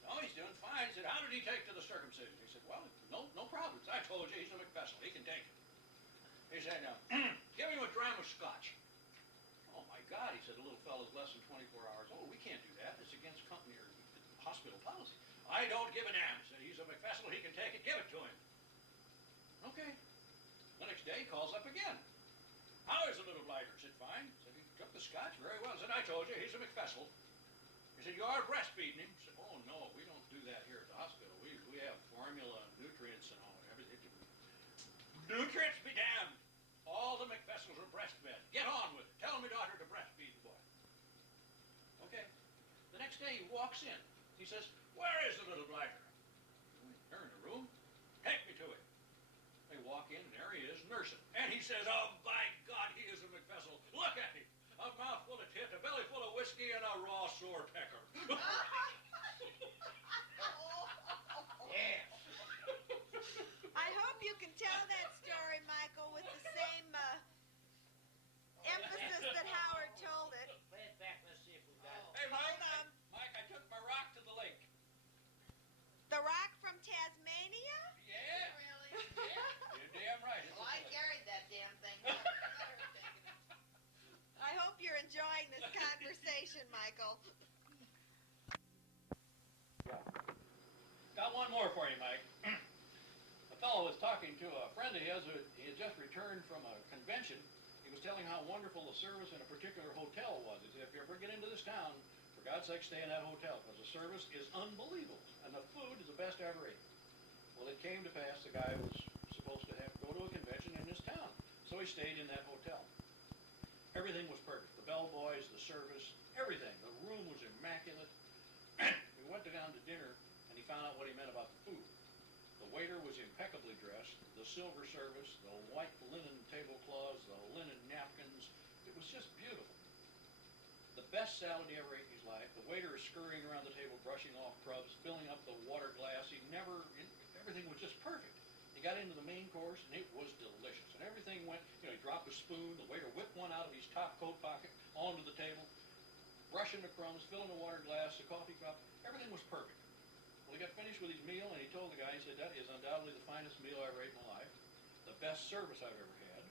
Oh, he's doing fine. He said, how did he take to the circumcision? He said, well, no problems. I told you, he's a McFessel. He can take it. He said, now, give him a dram of scotch. Oh, my God, he said, the little fellow's less than 24 hours old. We can't do that. It's against company or hospital policy. I don't give a damn. He said, he's a McFessel. He can take it. Give it to him. Okay. The next day, he calls up again. How is the little blighter? He said, fine. He said, he took the scotch very well. He said, I told you, he's a McFessel. He said, you are breastfeeding him. He said, oh, no, we don't do that here at the hospital. We have formula, nutrients, and all everything. Nutrients be damned. All the McFessels are breastfed. Get on with it. Tell my daughter to breastfeed the boy. Okay. The next day he walks in. He says, where is the little blighter? They're in the room. Take me to him. They walk in, and there he is, nursing. And he says, oh, by God, he is a McFessel. Look at him. A mouthful of tit, a belly full of whiskey, and a raw sore pecker. Yeah. I hope you can tell that story, Michael, with the same emphasis that Howard told it. Play it back. Let's see if we got it. Hey, Mike, Hold on. Mike, I took my rock to the lake. The Rock from Tasmania? Yeah? Really? Yeah. You're damn right. It's Well, I a lake. carried that damn thing. I hope you're enjoying this conversation, Michael. Got one more for you, Mike. A fellow was talking to a friend of his who he had just returned from a convention. He was telling how wonderful the service in a particular hotel was. He said, if you ever get into this town, for God's sake, stay in that hotel, because the service is unbelievable, and the food is the best I ever ate. Well, it came to pass the guy was supposed to have to go to a convention in this town, so he stayed in that hotel. Everything was perfect. The bellboys, the service, everything. The room was immaculate. We went down to dinner, and he found out what he meant about the food. The waiter was impeccably dressed, the silver service, the white linen tablecloths, the linen napkins. It was just beautiful. The best salad he ever ate in his life. The waiter is scurrying around the table, brushing off crumbs, filling up the water glass. Everything was just perfect. He got into the main course, and it was delicious. And everything went, he dropped a spoon. The waiter whipped one out of his top coat pocket onto the table, brushing the crumbs, filling the water glass, the coffee cup. Everything was perfect. Well, he got finished with his meal, and he told the guy, he said, that is undoubtedly the finest meal I ever ate in my life, the best service I've ever had,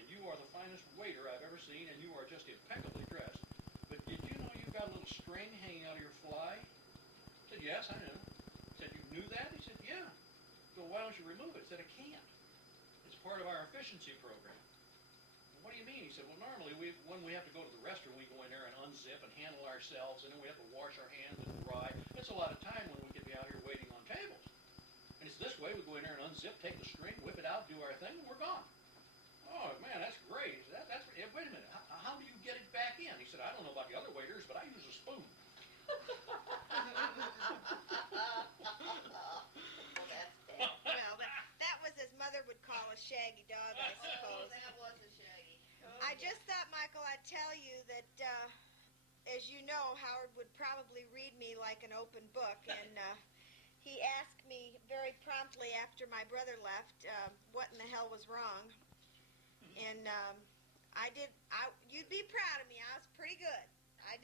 and you are the finest waiter I've ever seen, and you are just impeccably dressed. But did you know you've got a little string hanging out of your fly? I said, yes, I knew. He said, you knew that? He said, yeah. So why don't you remove it? He said, I can't. It's part of our efficiency program. Well, what do you mean? He said, well, normally when we have to go to the restroom, we go in there and unzip and handle ourselves, and then we have to wash our hands and dry. It's a lot of time when we could be out here waiting on tables. And it's this way, we go in there and unzip, take the string, whip it out, do our thing, and we're gone. Oh, man, that's great. He said, wait a minute, how do you get it back in? He said, I don't know about the other waiters, but I use a spoon. Well, that was as Mother would call a shaggy dog, I suppose. That was a shaggy. I just thought, Michael, I'd tell you that, as you know, Howard would probably read me like an open book, and he asked me very promptly after my brother left what in the hell was wrong. And you'd be proud of me. I was pretty good. I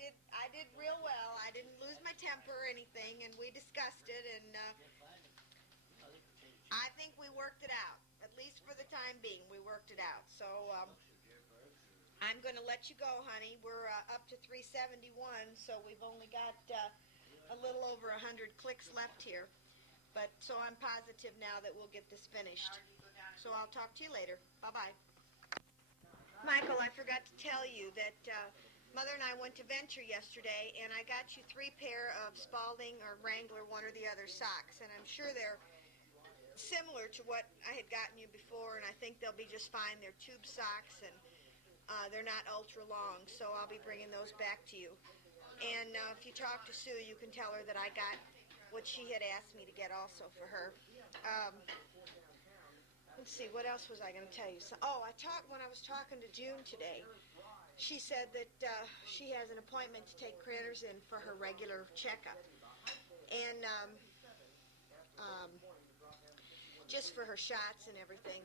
did real well. I didn't lose my temper or anything, and we discussed it, and I think we worked it out. At least for the time being, we worked it out. So I'm going to let you go, honey. We're up to 371, so we've only got a little over 100 clicks left here. But so I'm positive now that we'll get this finished. So I'll talk to you later. Bye-bye. Michael, I forgot to tell you that Mother and I went to Venture yesterday, and I got you 3 pair of Spalding or Wrangler, one or the other socks, and I'm sure they're similar to what I had gotten you before, and I think they'll be just fine. They're tube socks, and they're not ultra long, so I'll be bringing those back to you. And if you talk to Sue, you can tell her that I got what she had asked me to get also for her. Let's see, what else was I going to tell you? When I was talking to June today, she said that she has an appointment to take critters in for her regular checkup. And just for her shots and everything.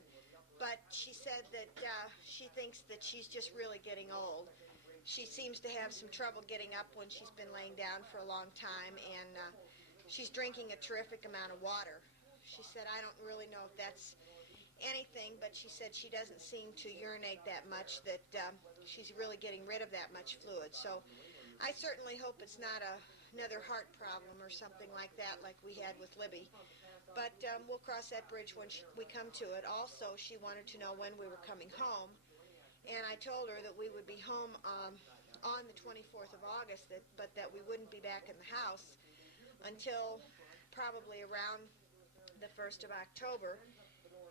But she said that she thinks that she's just really getting old. She seems to have some trouble getting up when she's been laying down for a long time, and she's drinking a terrific amount of water. She said, I don't really know if that's anything, but she said she doesn't seem to urinate that much, that she's really getting rid of that much fluid. So I certainly hope it's not another heart problem or something like that, like we had with Libby. But we'll cross that bridge when we come to it. Also, she wanted to know when we were coming home, and I told her that we would be home on the 24th of August, but that we wouldn't be back in the house until probably around the 1st of October.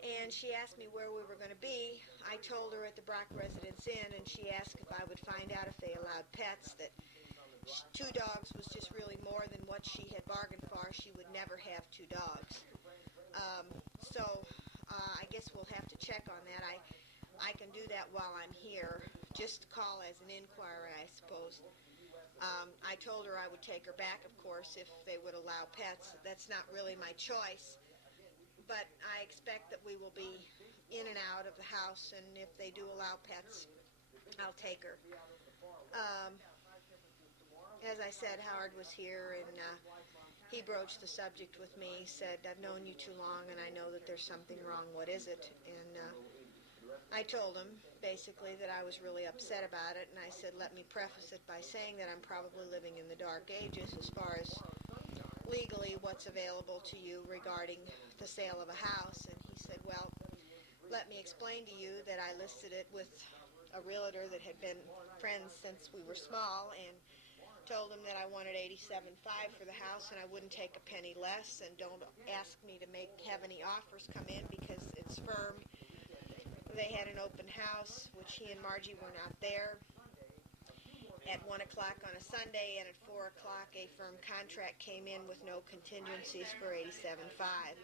And she asked me where we were going to be. I told her at the Brock Residence Inn, and she asked if I would find out if they allowed pets, that 2 dogs was just really more than what she had bargained for. She would never have 2 dogs. So I guess we'll have to check on that. I can do that while I'm here, just call as an inquiry, I suppose. I told her I would take her back, of course, if they would allow pets. That's not really my choice, but I expect that we will be in and out of the house, and if they do allow pets, I'll take her. As I said, Howard was here, and he broached the subject with me. He said, I've known you too long, and I know that there's something wrong. What is it? And I told him, basically, that I was really upset about it, and I said, let me preface it by saying that I'm probably living in the dark ages as far as legally what's available to you regarding the sale of a house. And he said, well, let me explain to you that I listed it with a realtor that had been friends since we were small, and told him that I wanted $87,500 for the house, and I wouldn't take a penny less, and don't ask me to have any offers come in because it's firm. They had an open house, which he and Margie were not there, at 1 o'clock on a Sunday, and at 4 o'clock a firm contract came in with no contingencies for $87,500.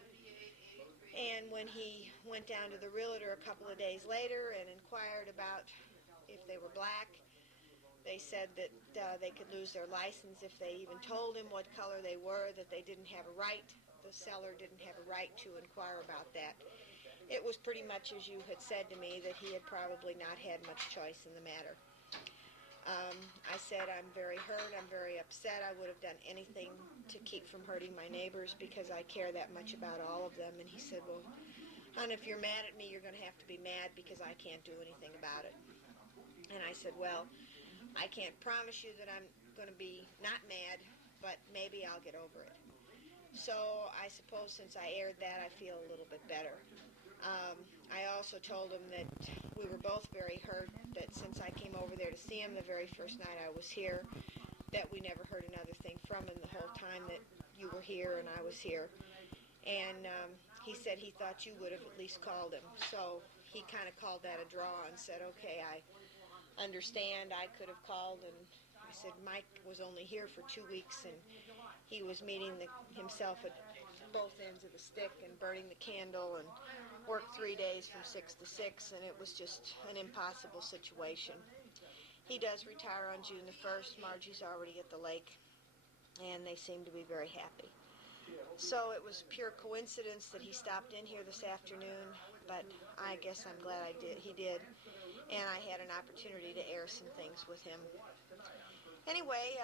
And when he went down to the realtor a couple of days later and inquired about if they were black, they said that they could lose their license if they even told him what color they were, that they didn't have a right, the seller didn't have a right to inquire about that. It was pretty much as you had said to me, that he had probably not had much choice in the matter. I said, I'm very hurt, I'm very upset, I would have done anything to keep from hurting my neighbors because I care that much about all of them. And he said, well, hon, if you're mad at me, you're going to have to be mad because I can't do anything about it. And I said, well, I can't promise you that I'm going to be not mad, but maybe I'll get over it. So I suppose since I aired that, I feel a little bit better. I also told him that we were both very hurt, that since I came over there to see him the very first night I was here, that we never heard another thing from him the whole time that you were here and I was here. And he said he thought you would have at least called him. So he kind of called that a draw and said, okay, I understand, I could have called. And I said Mike was only here for 2 weeks, and he was meeting himself at both ends of the stick and burning the candle, and worked 3 days from 6 to 6, and it was just an impossible situation. He does retire on June the 1st. Margie's already at the lake, and they seem to be very happy. So it was pure coincidence that he stopped in here this afternoon, but I guess I'm glad he did. And I had an opportunity to air some things with him. Anyway,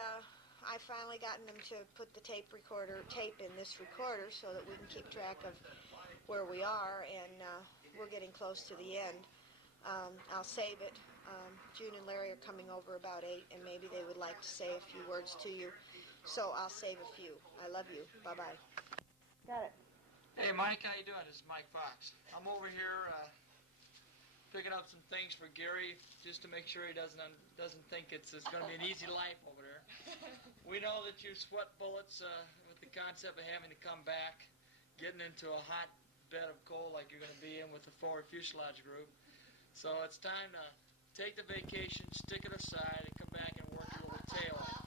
I finally gotten him to put the tape in this recorder so that we can keep track of where we are, and we're getting close to the end. I'll save it. June and Larry are coming over about 8, and maybe they would like to say a few words to you. So I'll save a few. I love you. Bye-bye. Got it. Hey, Mike, how you doing? This is Mike Fox. I'm over here picking up some things for Gary, just to make sure he doesn't think it's going to be an easy life over there. We know that you sweat bullets with the concept of having to come back, getting into a hot bed of coal like you're going to be in with the forward fuselage group. So it's time to take the vacation, stick it aside, and come back and work your little tail off.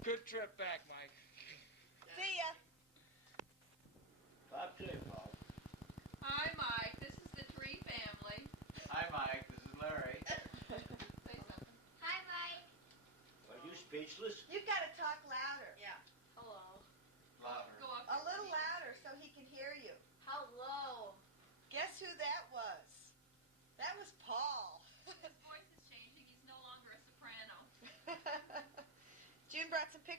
Good trip back, Mike. See ya. Talk to him, Paul. Hi, Mike. This is the Tree family. Hi, Mike. This is Larry. Say something. Hi, Mike. Are you speechless? You've got to talk louder. Yeah. Hello. Louder. Go up. A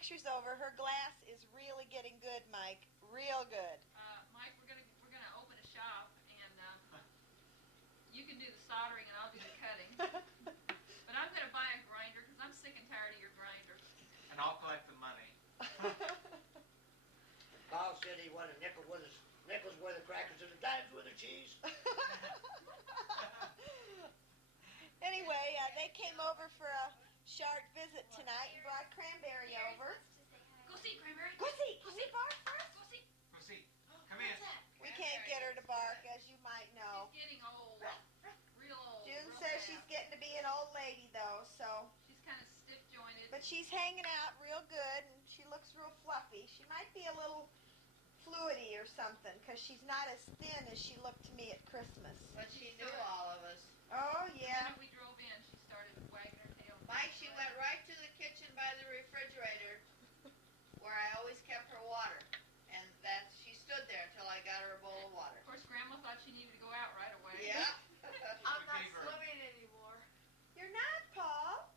pictures over. Her glass is really getting good, Mike. Real good. Mike, we're gonna open a shop, and you can do the soldering, and I'll do the cutting. But I'm gonna buy a grinder because I'm sick and tired of your grinder. And I'll collect the money. Paul said he wanted nickels worth of crackers and a dime's worth of cheese. Anyway, they came over for a short visit tonight and brought Cranberry over. Go see, Cranberry. Go see Bark first. Go see. Go see. Come in. We can't get her to bark, as you might know. She's getting old. Real old. June real says fast. she's getting to be an old lady, though, so. She's kind of stiff jointed. But she's hanging out real good, and she looks real fluffy. She might be a little fluidy or something, because she's not as thin as she looked to me at Christmas. But she knew all of us. Oh, The yeah. minute we drove in, she started wagging her tail. Mike, she went right to the kitchen by the refrigerator where I always kept her water. And she stood there until I got her a bowl of water. Of course, Grandma thought she needed to go out right away. Yeah. I'm not swimming anymore. You're not, Paul.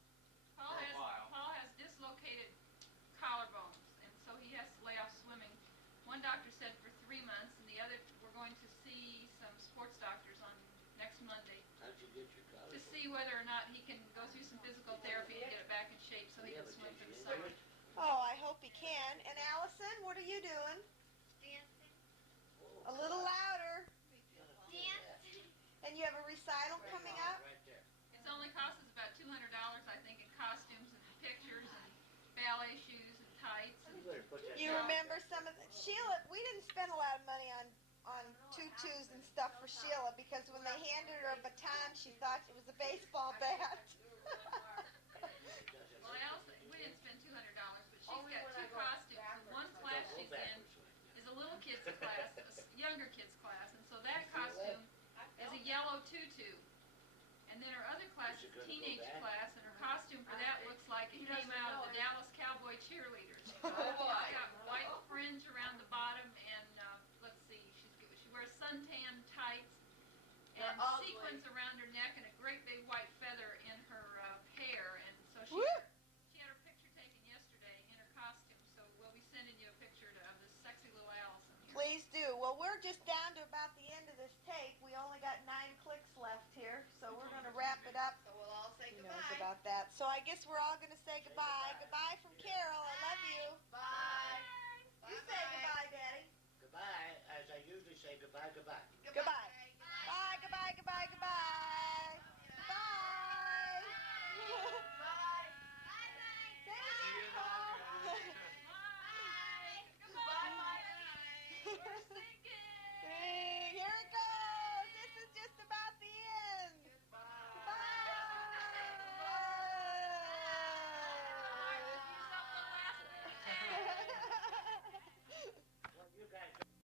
Paul For a has while. Paul has dislocated collarbones, and so he has to lay off swimming. One doctor said for 3 months, and the other we're going to see some sports doctors on next Monday How'd you get your to college? see whether or not he can go through some physical therapy to get it back in shape so he can swim for the summer. Oh, I hope he can. And Allison, what are you doing? A little louder. And you have a recital coming up? Right there. It's only cost us about $200, I think, in costumes and pictures and ballet shoes and tights. And You better put that You down. remember some of the, Sheila, we didn't spend a lot of money on tutus and stuff for Sheila because when they handed her a baton, she thought it was a baseball bat. well, we didn't spend $200, but she's got 2 costumes. And one class she's in is a little kids class, younger kids class, and so that costume is a yellow tutu. And then her other class is teenage class, and her costume for that looks like it came out of the Dallas Cowboy cheerleaders. She's got white fringe around the bottom, and let's see, she wears suntan tights and sequins around her neck and a great big white feather in her hair. And so she had her picture taken yesterday in her costume. So we'll be sending you a picture of this sexy little Allison here. Please do. Well, we're just down to about the end of this tape. We only got 9 clicks left here, so we're going to wrap it up. So we'll all say Who goodbye. knows about that? So I guess we're all going to say goodbye. Goodbye from Carol. I love you. Bye.